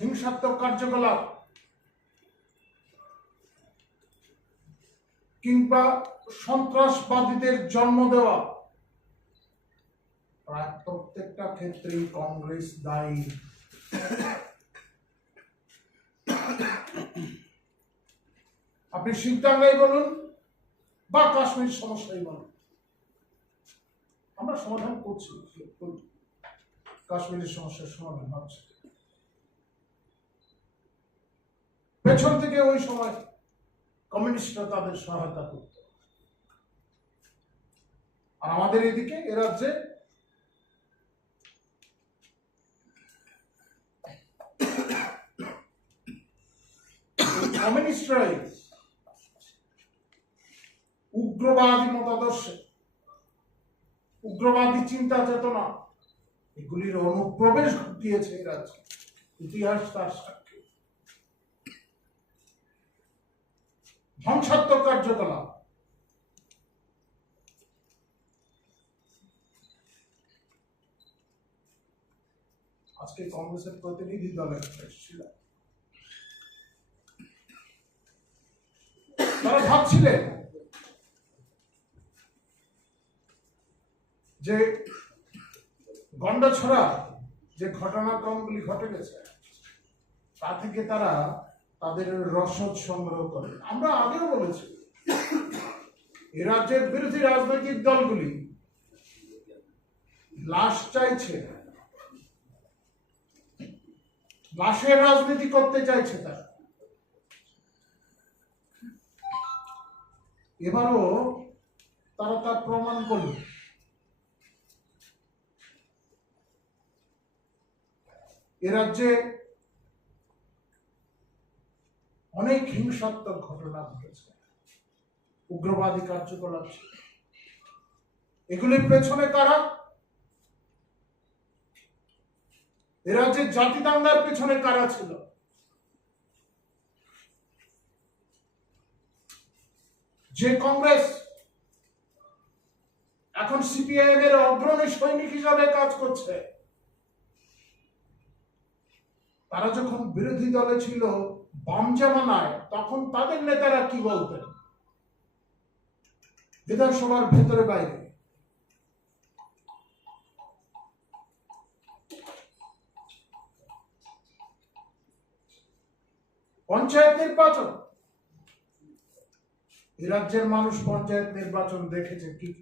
হিংসাত্মক কার্যকলাপ। কিংবা সন্ত্রাসবাদীদের জন্ম দেওয়া। প্রায় প্রত্যেকটা ক্ষেত্রেই কংগ্রেস দায়ী। আপনি সিদ্ধাঙ্গাই বলুন বা কাশ্মীর সমস্যাই বলুন। আমরা সমাধান করছি। কাশ্মীরের সমস্যার সমাধান হচ্ছে। পেছন থেকে ওই সময় কমিউনিস্টরা তাদের সহায়তা করত। আর আমাদের এদিকে এ রাজ্যে কমিউনিস্টরাই উগ্রবাদী মতাদর্শে, উগ্রবাদী চিন্তা চেতনা, এগুলির অনুপ্রবেশ ঘটিয়েছে এই রাজ্যে। ইতিহাস তার সাক্ষী। ধ্বংসাত্মক কার্যকলাপ। আজকে কংগ্রেসের প্রতিনিধি দলের এসেছিল তারা ভাবছিলেন যে গন্ডাছড়া যে ঘটনাক্রমগুলি ঘটে গেছে, তা থেকে তারা তাদের রসদ সংগ্রহ করে। আমরা আগেও বলেছি, এ রাজ্যের বিরোধী রাজনৈতিক দলগুলি লাশ চাইছে, লাশের রাজনীতি করতে চাইছে তারা। এবারও তারা তা প্রমাণ করবে এ রাজ্যে অনেক হিংসাত্মক ঘটনা ঘটেছে। উগ্রবাদী কার্যকলাপ। ছিল। এগুলির পেছনে কারা? এ রাজ্যে জাতি দাঙ্গার পেছনে কারা ছিল? যে কংগ্রেস এখন সিপিআইএম এর অগ্রণী সৈনিক হিসাবে কাজ করছে, তারা যখন বিরোধী দলে ছিল বাম তখন তাদের নেতারা কি বলতেন? বিধানসভার ভেতরে বাইরে। পঞ্চায়েত নির্বাচন। এ রাজ্যের মানুষ পঞ্চায়েত নির্বাচন দেখেছে, কি